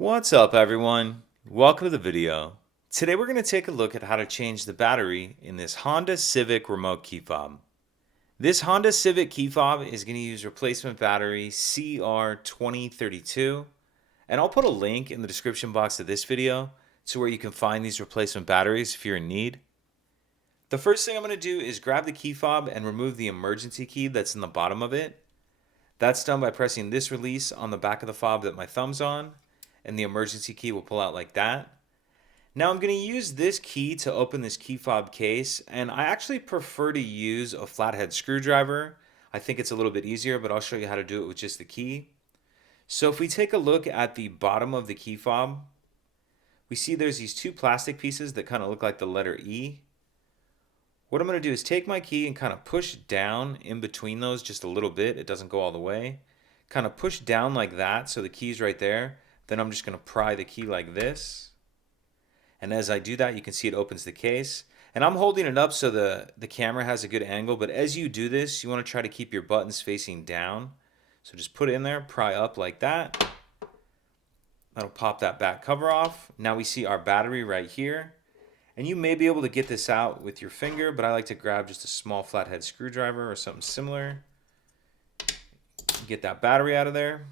What's up, everyone? Welcome to the video. Today we're going to take a look at how to change the battery in this Honda Civic remote key fob. This Honda Civic key fob is going to use replacement battery CR2032, and I'll put a link in the description box of this video to where you can find these replacement batteries if you're in need. The first thing I'm going to do is grab the key fob and remove the emergency key that's in the bottom of it. That's done by pressing this release on the back of the fob that my thumb's on, and the emergency key will pull out like that. Now I'm going to use this key to open this key fob case, and I actually prefer to use a flathead screwdriver. I think it's a little bit easier, but I'll show you how to do it with just the key. So if we take a look at the bottom of the key fob, we see there's these two plastic pieces that kind of look like the letter E. What I'm going to do is take my key and kind of push down in between those just a little bit. It doesn't go all the way. Kind of push down like that so the key's right there. Then I'm just going to pry the key like this. And as I do that, you can see it opens the case. And I'm holding it up so the camera has a good angle. But as you do this, you want to try to keep your buttons facing down. So just put it in there, pry up like that. That'll pop that back cover off. Now we see our battery right here. And you may be able to get this out with your finger, but I like to grab just a small flathead screwdriver or something similar. Get that battery out of there.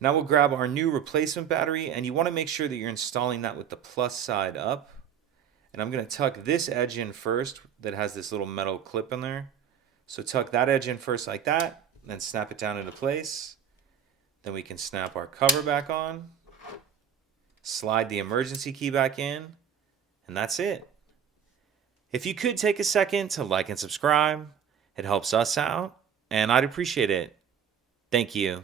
Now we'll grab our new replacement battery, and you want to make sure that you're installing that with the plus side up. And I'm going to tuck this edge in first that has this little metal clip in there. So tuck that edge in first like that, then snap it down into place. Then we can snap our cover back on, slide the emergency key back in, and that's it. If you could take a second to like and subscribe, it helps us out, and I'd appreciate it. Thank you.